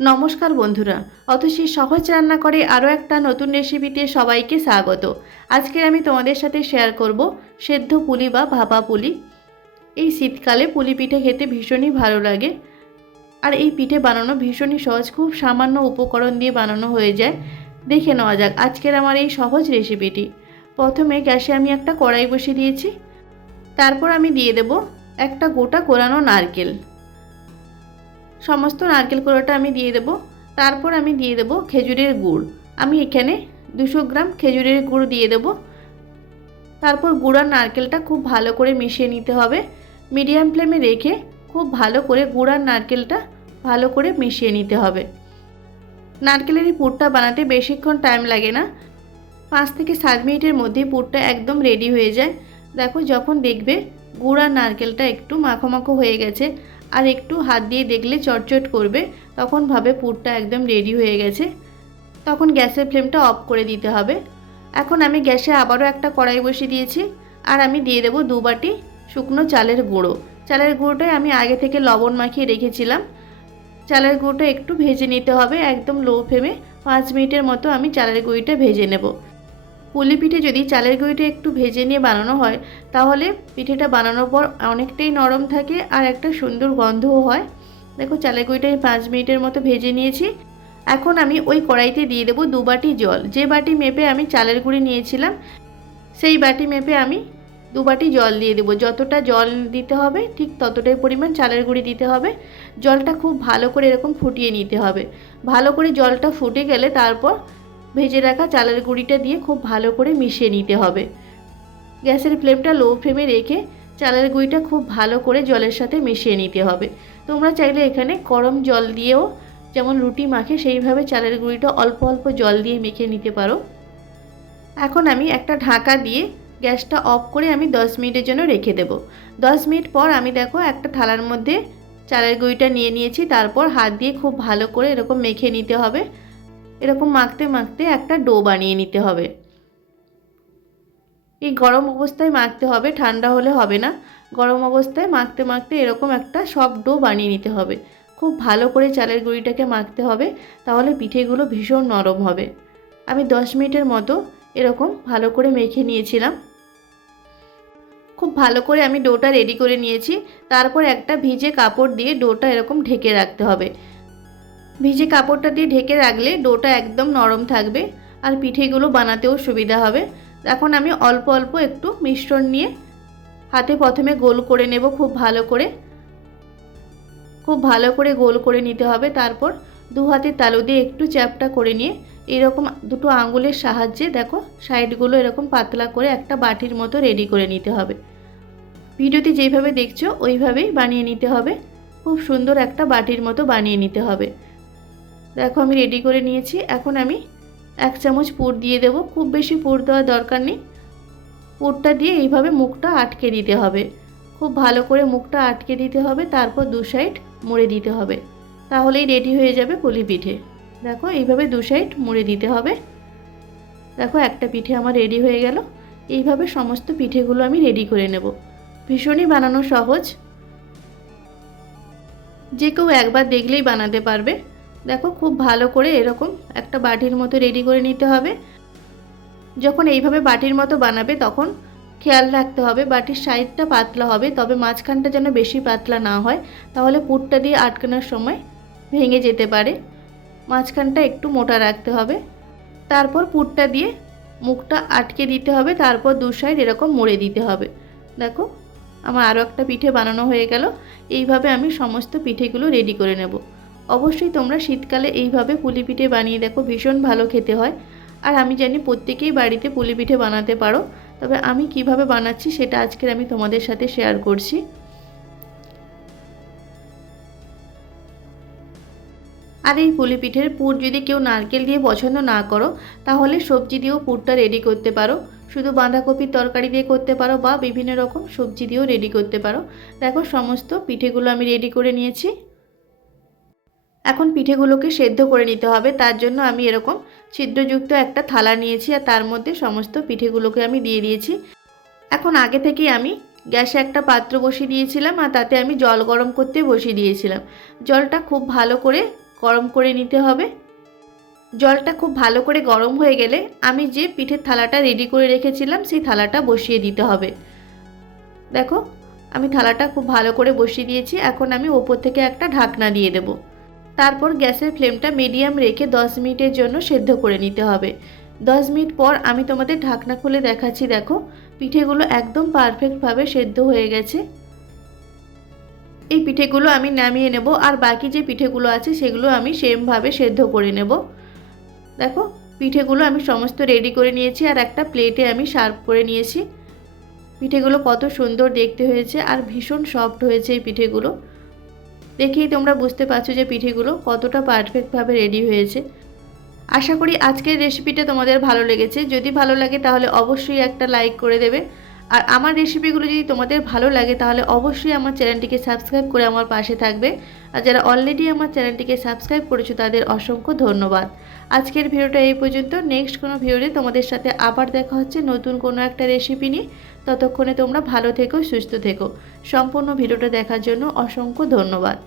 নমস্কার বন্ধুরা, অতসী সহজ রান্না করে আরও একটা নতুন রেসিপিতে সবাইকে স্বাগত। আজকে আমি তোমাদের সাথে শেয়ার করব সেদ্ধ পুলি বা ভাপা পুলি। এই শীতকালে পুলি পিঠে খেতে ভীষণই ভালো লাগে। আর এই পিঠে বানানো ভীষণই সহজ, খুব সামান্য উপকরণ দিয়ে বানানো হয়ে যায়। দেখে নেওয়া যাক আজকের আমার এই সহজ রেসিপিটি। প্রথমে গ্যাসে আমি একটা কড়াই বসিয়ে দিয়েছি। তারপর আমি দিয়ে দেব একটা গোটা কোরানো নারকেল। সমস্ত নারকেল কোড়াটা আমি দিয়ে দেব। তারপর আমি দিয়ে দেব খেজুরের গুড়। আমি এখানে 200 গ্রাম খেজুরের গুড় দিয়ে দেব। তারপর গুড় আর নারকেলটা খুব ভালো করে মিশিয়ে নিতে হবে। মিডিয়াম ফ্লেমে রেখে খুব ভালো করে গুড় আর নারকেলটা ভালো করে মিশিয়ে নিতে হবে। নারকেলের এই পুরটা বানাতে বেশিক্ষণ টাইম লাগে না, 5 থেকে 7 মিনিটের মধ্যেই পুরটা একদম রেডি হয়ে যায়। দেখো, যখন দেখবে গুড় আর নারকেলটা একটু মাখো মাখো হয়ে গেছে আর একটু হাত দিয়ে দেখলে চটচট করবে, তখন ভাবে পুরটা একদম রেডি হয়ে গেছে। তখন গ্যাসের ফ্লেমটা অফ করে দিতে হবে। এখন আমি গ্যাসে আবারও একটা কড়াই বসিয়ে দিয়েছি। আর আমি দিয়ে দেবো 2 বাটি শুকনো চালের গুঁড়ো। চালের গুঁড়োটাই আমি আগে থেকে লবণ মাখিয়ে রেখেছিলাম। চালের গুঁড়োটা একটু ভেজে নিতে হবে একদম লো ফ্লেমে। 5 মিনিটের মতো আমি চালের গুঁড়িটা ভেজে নেব। পুলি পিঠে যদি চালের গুঁড়িটা একটু ভেজে নিয়ে বানানো হয়, তাহলে পিঠেটা বানানোর পর অনেকটাই নরম থাকে আর একটা সুন্দর গন্ধও হয়। দেখো, চালের গুঁড়িটা আমি 5 মিনিটের মতো ভেজে নিয়েছি। এখন আমি ওই কড়াইতে দিয়ে দেবো 2 বাটি জল। যে বাটি মেপে আমি চালের গুঁড়ি নিয়েছিলাম, সেই বাটি মেপে আমি 2 বাটি জল দিয়ে দেবো। যতটা জল দিতে হবে ঠিক ততটাই পরিমাণ চালের গুঁড়ি দিতে হবে। জলটা খুব ভালো করে এরকম ফুটিয়ে নিতে হবে। ভালো করে জলটা ফুটে গেলে তারপর ভেজে রাখা চালের গুঁড়িটা দিয়ে খুব ভালো করে মিশিয়ে নিতে হবে। গ্যাসের ফ্লেমটা লো ফ্লেমে রেখে চালের গুঁড়িটা খুব ভালো করে জলের সাথে মিশিয়ে নিতে হবে। তোমরা চাইলে এখানে গরম জল দিয়েও, যেমন রুটি মাখে সেইভাবে চালের গুঁড়িটা অল্প অল্প জল দিয়ে মেখে নিতে পারো। এখন আমি একটা ঢাকা দিয়ে গ্যাসটা অফ করে আমি 10 মিনিটের জন্য রেখে দেব। 10 মিনিট পর আমি দেখো একটা থালার মধ্যে চালের গুঁড়িটা নিয়ে নিয়েছি। তারপর হাত দিয়ে খুব ভালো করে এরকম মেখে নিতে হবে। এরকম মাখতে মাখতে একটা ডো বানিয়ে নিতে হবে। এই গরম অবস্থায় মাখতে হবে, ঠান্ডা হলে হবে না। গরম অবস্থায় মাখতে মাখতে এরকম একটা সফট ডো বানিয়ে নিতে হবে। খুব ভালো করে চালের গুঁড়িটাকে মাখতে হবে, তাহলে পিঠেগুলো ভীষণ নরম হবে। আমি 10 মিনিটের মতো এরকম ভালো করে মেখে নিয়েছিলাম। খুব ভালো করে আমি ডোটা রেডি করে নিয়েছি। তারপর একটা ভিজে কাপড় দিয়ে ডোটা এরকম ঢেকে রাখতে হবে। ভিজে কাপড়টা দিয়ে ঢেকে রাখলে ডোটা একদম নরম থাকবে আর পিঠেগুলো বানাতেও সুবিধা হবে। এখন আমি অল্প অল্প একটু মিশ্রণ নিয়ে হাতে প্রথমে গোল করে নেব। খুব ভালো করে গোল করে নিতে হবে। তারপর 2 হাতের তালু দিয়ে একটু চ্যাপটা করে নিয়ে এরকম দুটো আঙুলের সাহায্যে দেখো সাইডগুলো এরকম পাতলা করে একটা বাটির মতো রেডি করে নিতে হবে। ভিডিওতে যেভাবে দেখছো ওইভাবেই বানিয়ে নিতে হবে। খুব সুন্দর একটা বাটির মতো বানিয়ে নিতে হবে। দেখো, আমি রেডি করে নিয়েছি। এখন আমি 1 চামচ পুর দিয়ে দেব। খুব বেশি পুর দেওয়ার দরকার নেই। পুরটা দিয়ে এইভাবে মুখটা আটকে দিতে হবে। খুব ভালো করে মুখটা আটকে দিতে হবে। তারপর 2 সাইড মুড়ে দিতে হবে। তাহলেই রেডি হয়ে যাবে পুলি পিঠে। দেখো, এইভাবে 2 সাইড মুড়ে দিতে হবে। দেখো, একটা পিঠে আমার রেডি হয়ে গেল। এইভাবে সমস্ত পিঠেগুলো আমি রেডি করে নেব। ভীষণই বানানো সহজ, যে কেউ একবার দেখলেই বানাতে পারবে। দেখো, খুব ভালো করে এরকম একটা বাটির মতো রেডি করে নিতে হবে। যখন এইভাবে বাটির মতো বানাবে তখন খেয়াল রাখতে হবে বাটির সাইডটা পাতলা হবে, তবে মাঝখানটা যেন বেশি পাতলা না হয়, তাহলে পুরটা দিয়ে আটকানোর সময় ভেঙে যেতে পারে। মাঝখানটা একটু মোটা রাখতে হবে। তারপর পুরটা দিয়ে মুখটা আটকে দিতে হবে। তারপর 2 সাইড এরকম মুড়ে দিতে হবে। দেখো, আমার আরও একটা পিঠে বানানো হয়ে গেল। এইভাবে আমি সমস্ত পিঠেগুলো রেডি করে নেব। অবশ্যই তোমরা শীতকালে এইভাবে পুলি পিঠে বানিয়ে দেখো, ভীষণ ভালো খেতে হয়। আর আমি জানি প্রত্যেকেই বাড়িতে পুলি পিঠে বানাতে পারো, তবে আমি কিভাবে বানাচ্ছি সেটা আজকের আমি তোমাদের সাথে শেয়ার করছি। আর এই পুলি পিঠের পুর যদি কেউ নারকেল দিয়ে পছন্দ না করো, তাহলে সবজি দিয়েও পুরটা রেডি করতে পারো। শুধু বাঁধাকপির তরকারি দিয়ে করতে পারো বা বিভিন্ন রকম সবজি দিয়েও রেডি করতে পারো। দেখো, সমস্ত পিঠেগুলো আমি রেডি করে নিয়েছি। এখন পিঠেগুলোকে সেদ্ধ করে নিতে হবে। তার জন্য আমি এরকম ছিদ্রযুক্ত একটা থালা নিয়েছি আর তার মধ্যে সমস্ত পিঠেগুলোকে আমি দিয়ে দিয়েছি। এখন আগে থেকেই আমি গ্যাসে একটা পাত্র বসিয়ে দিয়েছিলাম আর তাতে আমি জল গরম করতে বসিয়ে দিয়েছিলাম। জলটা খুব ভালো করে গরম করে নিতে হবে। জলটা খুব ভালো করে গরম হয়ে গেলে আমি যে পিঠের থালাটা রেডি করে রেখেছিলাম সেই থালাটা বসিয়ে দিতে হবে। দেখো আমি থালাটা খুব ভালো করে বসিয়ে দিয়েছি। এখন আমি ওপর থেকে একটা ঢাকনা দিয়ে দেব। তারপর গ্যাসের ফ্লেমটা মিডিয়াম রেখে 10 মিনিটের জন্য সেদ্ধ করে নিতে হবে। 10 মিনিট পর আমি তোমাদের ঢাকনা খুলে দেখাচ্ছি। দেখো পিঠেগুলো একদম পারফেক্টভাবে সেদ্ধ হয়ে গেছে। এই পিঠেগুলো আমি নামিয়ে নেব, আর বাকি যে পিঠেগুলো আছে সেগুলো আমি সেমভাবে সেদ্ধ করে নেব। দেখো পিঠেগুলো আমি সমস্ত রেডি করে নিয়েছি, আর একটা প্লেটে আমি সার্ভ করে নিয়েছি। পিঠেগুলো কত সুন্দর দেখতে হয়েছে আর ভীষণ সফট হয়েছে এই পিঠেগুলো। দেখেই তোমরা বুঝতে পারছো যে পিঠেগুলো কতটা পারফেক্টভাবে রেডি হয়েছে। আশা করি আজকের রেসিপিটা তোমাদের ভালো লেগেছে। যদি ভালো লাগে তাহলে অবশ্যই একটা লাইক করে দেবে। আর আমার রেসিপিগুলো যদি তোমাদের ভালো লাগে তাহলে অবশ্যই আমার চ্যানেলটিকে সাবস্ক্রাইব করে আমার পাশে থাকবে। আর যারা অলরেডি আমার চ্যানেলটিকে সাবস্ক্রাইব করেছো তাদের অসংখ্য ধন্যবাদ। আজকের ভিডিওটা এই পর্যন্ত। নেক্সট কোনো ভিডিওতে তোমাদের সাথে আবার দেখা হচ্ছে নতুন কোনো একটা রেসিপি নিয়ে। ততক্ষণে তোমরা ভালো থেকো, সুস্থ থেকো। সম্পূর্ণ ভিডিওটা দেখার জন্য অসংখ্য ধন্যবাদ।